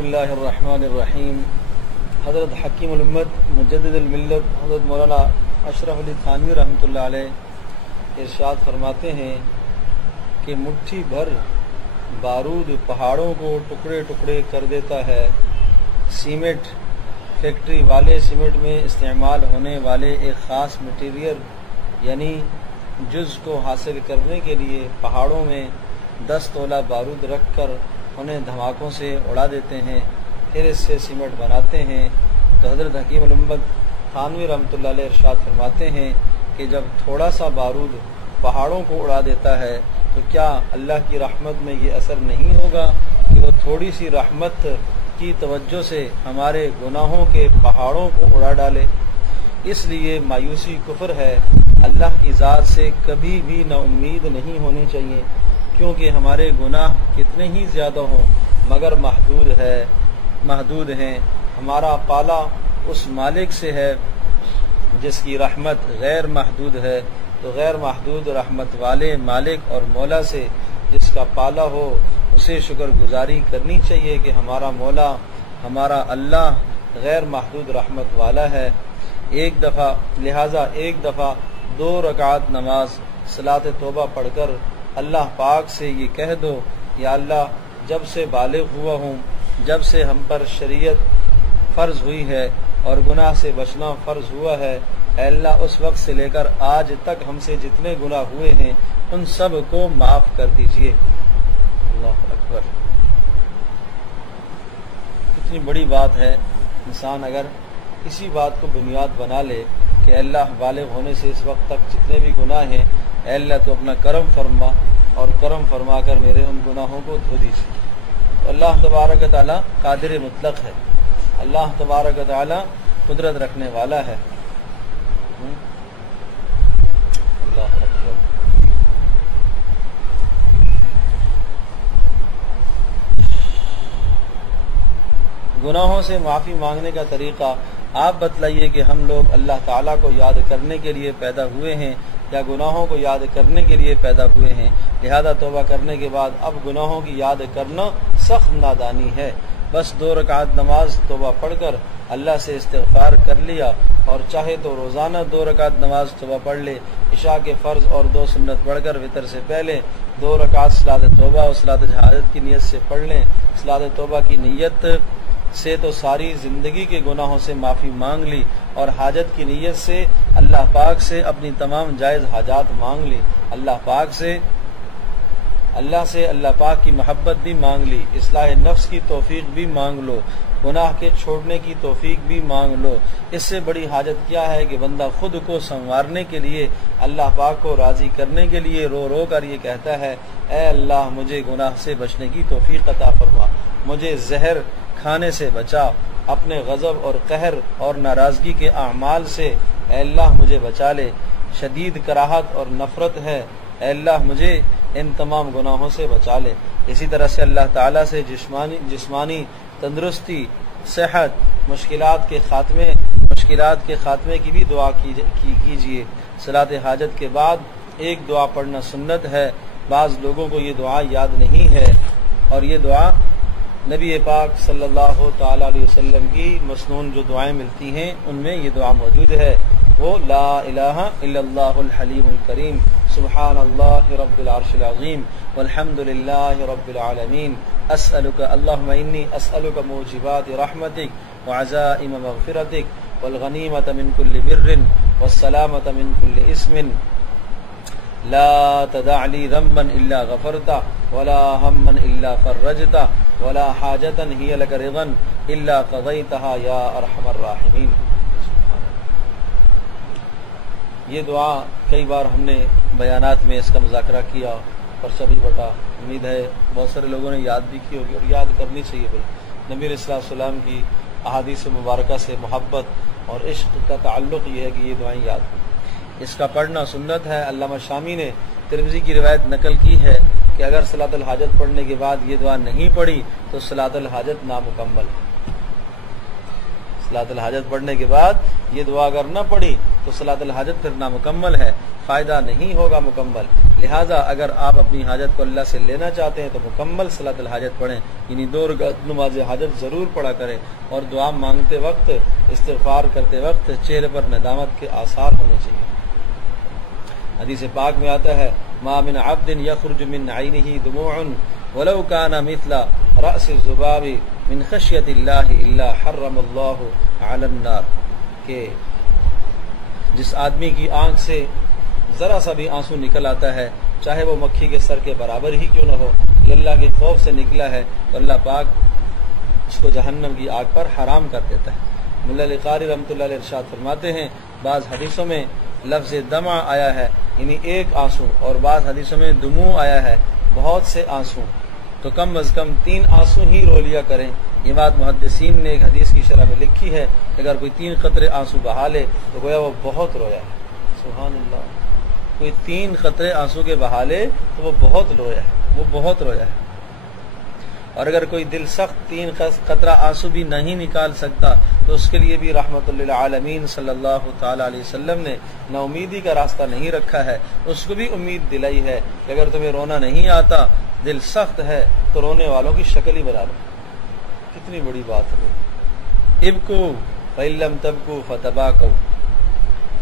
اللہ الرحمن الرحیم۔ حضرت حکیم الامت مجدد الملت حضرت مولانا اشرف علی تھانوی رحمۃ اللہ علیہ ارشاد فرماتے ہیں کہ مٹھی بھر بارود پہاڑوں کو ٹکڑے ٹکڑے کر دیتا ہے۔ سیمنٹ فیکٹری والے سیمنٹ میں استعمال ہونے والے ایک خاص مٹیریل یعنی جز کو حاصل کرنے کے لیے پہاڑوں میں 10 تولہ بارود رکھ کر انہیں دھماکوں سے اڑا دیتے ہیں، پھر اس سے سیمنٹ بناتے ہیں۔ تو حضرت حکیم الامت تھانوی رحمۃ اللہ علیہ ارشاد فرماتے ہیں کہ جب تھوڑا سا بارود پہاڑوں کو اڑا دیتا ہے تو کیا اللہ کی رحمت میں یہ اثر نہیں ہوگا کہ وہ تھوڑی سی رحمت کی توجہ سے ہمارے گناہوں کے پہاڑوں کو اڑا ڈالے؟ اس لیے مایوسی کفر ہے۔ اللہ کی ذات سے کبھی بھی نا امید نہیں ہونی چاہیے، کیونکہ ہمارے گناہ کتنے ہی زیادہ ہوں مگر محدود ہیں۔ ہمارا پالا اس مالک سے ہے جس کی رحمت غیر محدود ہے، تو غیر محدود رحمت والے مالک اور مولا سے جس کا پالا ہو اسے شکر گزاری کرنی چاہیے کہ ہمارا مولا ہمارا اللہ غیر محدود رحمت والا ہے۔ لہٰذا ایک دفعہ 2 رکعات نماز صلاۃ توبہ پڑھ کر اللہ پاک سے یہ کہہ دو، یا اللہ جب سے بالغ ہوا ہوں، جب سے ہم پر شریعت فرض ہوئی ہے اور گناہ سے بچنا فرض ہوا ہے، اے اللہ اس وقت سے لے کر آج تک ہم سے جتنے گناہ ہوئے ہیں ان سب کو معاف کر دیجئے۔ اللہ اکبر، کتنی بڑی بات ہے۔ انسان اگر اسی بات کو بنیاد بنا لے کہ اللہ بالغ ہونے سے اس وقت تک جتنے بھی گناہ ہیں، اے اللہ تو اپنا کرم فرما اور کرم فرما کر میرے ان گناہوں کو دھو دیجیے۔ تو اللہ تبارک و تعالی قادر مطلق ہے، اللہ تبارک و تعالی قدرت رکھنے والا ہے۔ اللہ اکبر۔ گناہوں سے معافی مانگنے کا طریقہ آپ بتلائیے کہ ہم لوگ اللہ تعالیٰ کو یاد کرنے کے لیے پیدا ہوئے ہیں یا گناہوں کو یاد کرنے کے لیے پیدا ہوئے ہیں؟ لہذا توبہ کرنے کے بعد اب گناہوں کی یاد کرنا سخت نادانی ہے۔ بس 2 رکعت نماز توبہ پڑھ کر اللہ سے استغفار کر لیا، اور چاہے تو روزانہ 2 رکعت نماز توبہ پڑھ لے، عشاء کے فرض اور 2 سنت پڑھ کر وطر سے پہلے 2 رکعت صلاۃ توبہ اور صلاۃ حاجت کی نیت سے پڑھ لیں۔ صلاۃ توبہ کی نیت سے تو ساری زندگی کے گناہوں سے معافی مانگ لی، اور حاجت کی نیت سے اللہ پاک سے اپنی تمام جائز حاجات مانگ لی، اللہ پاک کی محبت بھی مانگ لی، اصلاح نفس کی توفیق بھی مانگ لو، گناہ کے چھوڑنے کی توفیق بھی مانگ لو۔ اس سے بڑی حاجت کیا ہے کہ بندہ خود کو سنوارنے کے لیے، اللہ پاک کو راضی کرنے کے لیے رو رو کر یہ کہتا ہے، اے اللہ مجھے گناہ سے بچنے کی توفیق عطا فرما، مجھے زہر کھانے سے بچا، اپنے غضب اور قہر اور ناراضگی کے اعمال سے اے اللہ مجھے بچا لے، شدید کراہت اور نفرت ہے، اے اللہ مجھے ان تمام گناہوں سے بچا لے۔ اسی طرح سے اللہ تعالیٰ سے جسمانی تندرستی، صحت، مشکلات کے خاتمے کی بھی دعا کیجیے۔ صلاۃ حاجت کے بعد ایک دعا پڑھنا سنت ہے، بعض لوگوں کو یہ دعا یاد نہیں ہے، اور یہ دعا نبی پاک صلی اللہ تعالی علیہ وسلم کی مسنون جو دعائیں ملتی ہیں ان میں یہ دعا موجود ہے، وہ لا الہ الا اللہ الحلیم الکریم، سبحان اللہ رب العرش العظیم، والحمد للہ رب العالمین، اسألک اللہم انی اسألک موجبات رحمتک وعزائم مغفرتک والغنیمت من کل بر والسلامت من کل اسم، لا تدع لی ذنبا الا غفرتا ولا ہما الا فرجتا ولا حاجتا ہی لک رضا الا قضیتها یا ارحم الراحمین۔ یہ دعا کئی بار ہم نے بیانات میں اس کا مذاکرہ کیا، پرچہ بھی بٹا، امید ہے بہت سارے لوگوں نے یاد بھی کی ہوگی، اور یاد کرنی چاہیے بھائی۔ نبی علیہ السلام کی احادیث مبارکہ سے محبت اور عشق کا تعلق یہ ہے کہ یہ دعائیں یاد ہوں۔ اس کا پڑھنا سنت ہے۔ علامہ شامی نے ترمذی کی روایت نقل کی ہے کہ اگر صلاۃ الحاجت پڑھنے کے بعد یہ دعا نہیں پڑھی تو صلاۃ الحاجت نامکمل ہے۔ صلاۃ الحاجت پڑھنے کے بعد یہ دعا اگر نہ پڑھی تو صلاۃ الحاجت پھر نامکمل ہے۔ فائدہ نہیں ہوگا مکمل، لہٰذا اگر آپ اپنی حاجت کو اللہ سے لینا چاہتے ہیں تو مکمل صلاۃ الحاجت پڑھیں، یعنی 2 رکعت نماز حاجت ضرور پڑھا کریں، اور دعا مانگتے وقت، استغفار کرتے وقت چہرے پر ندامت کے آثار ہونے چاہیے۔ حدیث پاک میں آتا ہے ما من عبد یخرج من عینہ دموع ولو کان مثل رأس الذباب من خشیۃ اللہ الا حرم اللہ علی النار، کہ جس آدمی کی آنکھ سے ذرا سا بھی آنسو نکل آتا ہے، چاہے وہ مکھی کے سر کے برابر ہی کیوں نہ ہو، یہ اللہ کے خوف سے نکلا ہے تو اللہ پاک اس کو جہنم کی آگ پر حرام کر دیتا ہے۔ ملا علی قاری رحمۃ اللہ علیہ ارشاد فرماتے ہیں بعض حدیثوں میں لفظ دمع آیا ہے یعنی ایک آنسو، اور بعض حدیثوں میں دموع آیا ہے بہت سے آنسو، تو کم از کم 3 آنسو ہی رو لیا کریں۔ یہ بات محدثین نے ایک حدیث کی شرح میں لکھی ہے کہ اگر کوئی 3 قطرے آنسو بہا لے تو گویا وہ بہت رویا ہے۔ سبحان اللہ، کوئی 3 قطرے آنسو کے بہا لے تو وہ بہت رویا ہے، وہ بہت رویا ہے۔ اور اگر کوئی دل سخت 3 قطرہ آنسو بھی نہیں نکال سکتا تو اس کے لیے بھی رحمت للعالمین صلی اللہ تعالی علیہ وسلم نے نا امیدی کا راستہ نہیں رکھا ہے، اس کو بھی امید دلائی ہے کہ اگر تمہیں رونا نہیں آتا، دل سخت ہے، تو رونے والوں کی شکل ہی بنا لو۔ کتنی بڑی بات ہے۔ ابکو فإن لم تبکو فتباکو،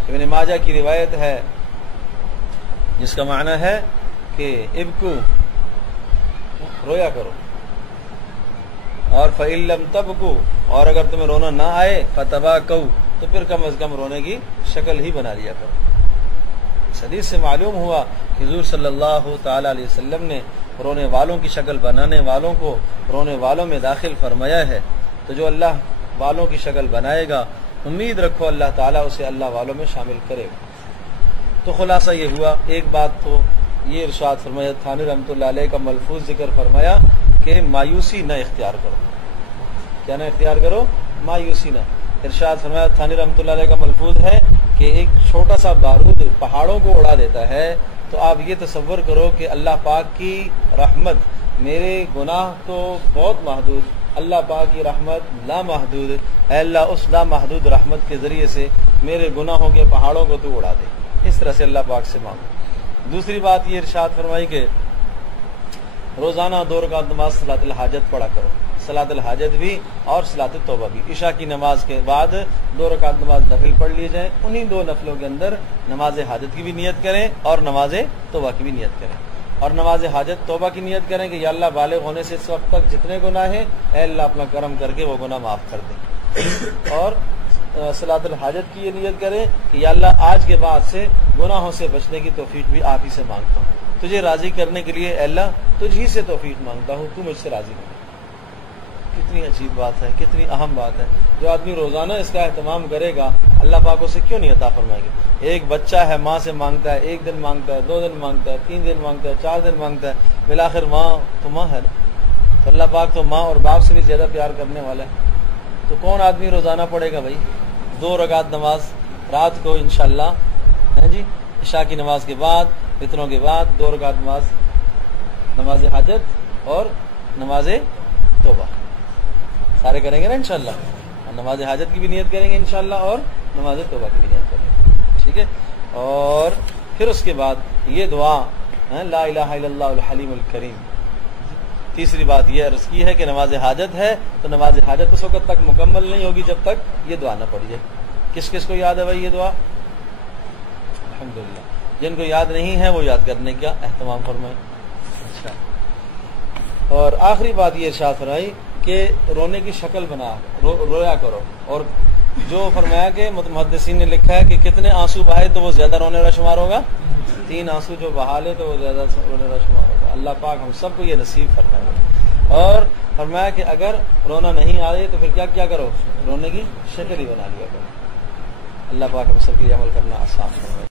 ابن ماجہ کی روایت ہے جس کا معنی ہے کہ ابکو رویا کرو، اور فإن لم تبکو، اور اگر تمہیں رونا نہ آئے فتباکو، تو پھر کم از کم رونے کی شکل ہی بنا لیا کرو۔ اس حدیث سے معلوم ہوا کہ حضور صلی اللہ تعالی علیہ وسلم نے رونے والوں کی شکل بنانے والوں کو رونے والوں میں داخل فرمایا ہے، تو جو اللہ والوں کی شکل بنائے گا امید رکھو اللہ تعالیٰ اسے اللہ والوں میں شامل کرے گا۔ تو خلاصہ یہ ہوا، ایک بات تو یہ ارشاد فرمایا تھانوی رحمۃ اللہ علیہ کا ملفوظ ذکر فرمایا کہ مایوسی نہ اختیار کرو۔ کیا نہ اختیار کرو؟ مایوسی نہ۔ ارشاد فرمایا تھانوی رحمۃ اللہ علیہ کا ملفوظ ہے کہ ایک چھوٹا سا بارود پہاڑوں کو اڑا دیتا ہے، تو آپ یہ تصور کرو کہ اللہ پاک کی رحمت، میرے گناہ تو بہت محدود، اللہ پاک کی رحمت لامحدود، اے اللہ اس لامحدود رحمت کے ذریعے سے میرے گناہوں کے پہاڑوں کو تو اڑا دے۔ اس طرح سے اللہ پاک سے مانگو۔ دوسری بات یہ ارشاد فرمائی کہ روزانہ 2 رکعت نماز صلاۃ الحاجت پڑھا کرو، صلاۃ الحاجت بھی اور صلاۃ التوبہ بھی۔ عشاء کی نماز کے بعد 2 رکعت نماز نفل پڑھ لیے جائیں، انہی 2 نفلوں کے اندر نماز حاجت کی بھی نیت کریں اور نماز توبہ کی بھی نیت کریں۔ اور نماز حاجت توبہ کی نیت کریں کہ یا اللہ بالغ ہونے سے اس وقت تک جتنے گناہ ہیں اے اللہ اپنا کرم کر کے وہ گناہ معاف کر دیں۔ اور صلاۃ الحاجت کی یہ نیت کریں کہ یا اللہ آج کے بعد سے گناہوں سے بچنے کی توفیق بھی آپ ہی سے مانگتا ہوں، تجھے راضی کرنے کے لیے اے اللہ تجھ ہی سے توفیق مانگتا ہوں، تو مجھ سے راضی ہو۔ کتنی عجیب بات ہے، کتنی اہم بات ہے۔ جو آدمی روزانہ اس کا اہتمام کرے گا اللہ پاک اسے کیوں نہیں عطا فرمائے گا۔ ایک بچہ ہے ماں سے مانگتا ہے، 1 دن مانگتا ہے، 2 دن مانگتا ہے، 3 دن مانگتا ہے، 4 دن مانگتا ہے، بالآخر ماں تو ماں ہے نا، تو اللہ پاک تو ماں اور باپ سے بھی زیادہ پیار کرنے والا ہے۔ تو کون آدمی روزانہ پڑھے گا بھائی 2 رکعت نماز رات کو انشاءاللہ، ہیں جی، عشاء کی نماز کے بعد، فطروں کے بعد 2 رکعت نماز حاجت اور نماز توبہ سارے کریں گے نا انشاءاللہ۔ نماز حاجت کی بھی نیت کریں گے انشاءاللہ اور نماز توبہ کی بھی نیت کریں گے، ٹھیک ہے۔ اور پھر اس کے بعد یہ دعا لا الہ الا اللہ الحلیم الکریم۔ تیسری بات یہ عرض کی ہے کہ نماز حاجت ہے تو نماز حاجت اس وقت تک مکمل نہیں ہوگی جب تک یہ دعا نہ پڑھی جائے۔ کس کس کو یاد ہے بھائی یہ دعا؟ الحمدللہ۔ جن کو یاد نہیں ہے وہ یاد کرنے کا اہتمام فرمائیں۔ اچھا، اور آخری بات یہ ارشاد فرمائی کہ رونے کی شکل بنا رویا کرو، اور جو فرمایا کہ محدثین نے لکھا ہے کہ کتنے آنسو بہائے تو وہ زیادہ رونے والا شمار ہوگا، 3 آنسو جو بہا لے تو وہ زیادہ رونے والا شمار ہوگا۔ اللہ پاک ہم سب کو یہ نصیب فرمائے۔ اور فرمایا کہ اگر رونا نہیں آ رہے تو پھر کیا کرو، رونے کی شکل ہی بنا لیا کرو۔ اللہ پاک ہم سب کے لیے عمل کرنا آسان فرمائے۔